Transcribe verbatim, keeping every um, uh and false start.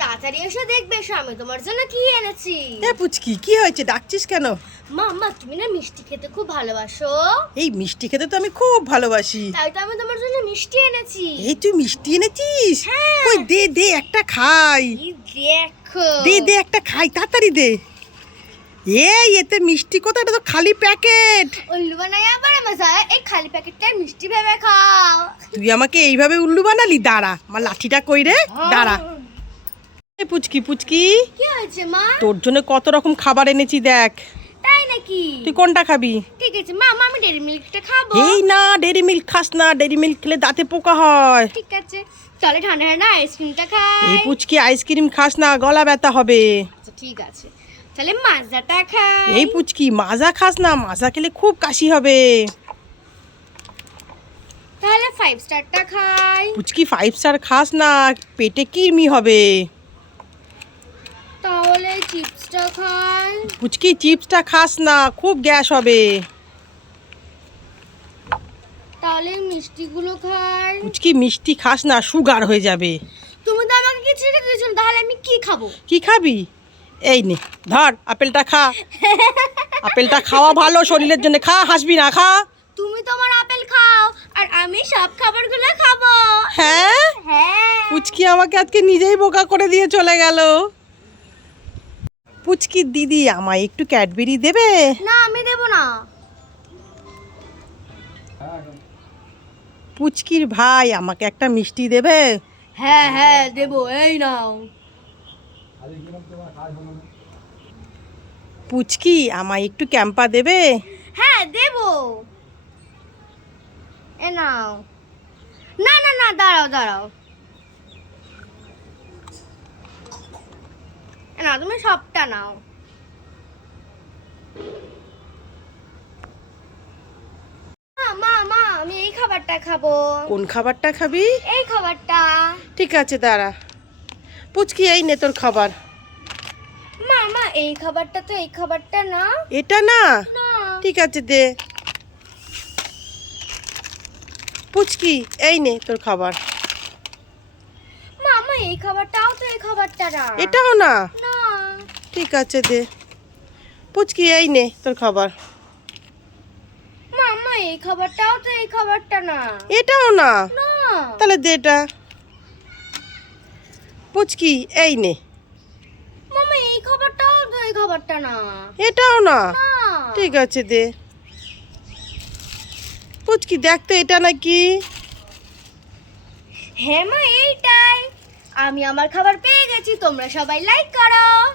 তাড়াতাড়ি এসে দেখবে এসো আমি তোমার জন্য কি এনেছি। এ পুচকি কি হয়েছে, ডাকছিস কেন? মা মা তুমি না মিষ্টি খেতে খুব ভালোবাসো। এই মিষ্টি খেতে তো আমি খুব ভালোবাসি, তাই তো আমি তোমার জন্য মিষ্টি এনেছি। এই তুই মিষ্টি এনেছিস? হ্যাঁ। কই দে দে একটা খাই। এই দেখো। দে দে একটা খাই, তাড়াতাড়ি দে। এই এতে মিষ্টি কোথায়, এটা তো খালি প্যাকেট। উল্লু বানাই আবার মজা, এই খালি প্যাকেটটা মিষ্টি ভেবে খাও। তুই আমাকে এইভাবে উল্লু বানালি? দাঁড়া, আমার লাঠিটা কই রে, দাঁড়া। এই পুচকি পুচকি, কি হয়েছে মা? তোর জন্য কত রকম খাবার এনেছি দেখ। তাই নাকি? তুই কোনটা খাবি? ঠিক আছে মা, মা আমি ডেরি মিল্কটা খাবো। এই না, ডেরি মিল্ক খাস না, ডেরি মিল্ক খেলে দাঁতে পোকা হয়। ঠিক আছে তাহলে ঠান্ডা ঠান্ডা আইসক্রিমটা খাই। এই পুচকি আইসক্রিম খাস না, গলা ব্যথা হবে। আচ্ছা ঠিক আছে তাহলে মাজাটা খাই। এই পুচকি মাজা খাস না, মাজা খেলে খুব কাশি হবে। তাহলে ফাইভ স্টারটা খাই। পুচকি ফাইভ স্টার খাস না, পেটে কৃমি হবে। তাহলে চিপসটা খাই। পুচকি চিপসটা খাস না, খুব গ্যাস হবে। তাহলে মিষ্টিগুলো খাই। পুচকি মিষ্টি খাস না, সুগার হয়ে যাবে। তুমি তো আমাকে কিছু রেখে দিয়েছো না, তাহলে আমি কি খাবো? কি খাবি? এই নে ধর, আপেলটা খা। আপেলটা খাওয়া ভালো শরীরের জন্য, খা, হাসবি না, খা। তুমি তোমার আপেল খাও আর আমি সব খাবারগুলো খাবো। হ্যাঁ, হ্যাঁ। পুচকি আমাকে আজকে নিজেই বোকা করে দিয়ে চলে গেল। পুচকির দিদি আমায় একটু ক্যাডবেরি দেবে? না আমি দেব না। পুচকির ভাই আমাকে একটা মিষ্টি দেবে? হ্যাঁ হ্যাঁ দেব, এই নাও। পুচকি আমায় একটু ক্যাম্পা দেবে? হ্যাঁ দেব, এ নাও। না না না দাঁড়াও দাঁড়াও, এ নাও তুমি সবটা নাও। মা মা মা আমি এই খাবারটা খাবো। কোন খাবারটা খাবি? এই খাবারটা। ঠিক আছে দাঁড়া। পুচকি এই নে তোর খাবার। মা মা এই খাবারটা তো এই খাবারটা না। এটা না? না। ঠিক আছে দে। পুচকি এই নে তোর খাবার। মা মা এই খাবারটাও তো এই খাবারটা না। এটাও না? না। ঠিক আছে দে। পুচকি এই নে তোর খাবার। মা মা এই খাবারটাও তো এই খাবারটা না। এটাও না? না। তাহলে দে এটা। পুচকি এই নে। মামা এই খাবারটাও তো এই খাবারটা না। এটাও না? না। ঠিক আছে দে। পুচকি দেখ তো এটা নাকি? হ্যাঁ মা এইটাই। আমি আমার খাবার পেয়ে গেছি, তোমরা সবাই লাইক করো।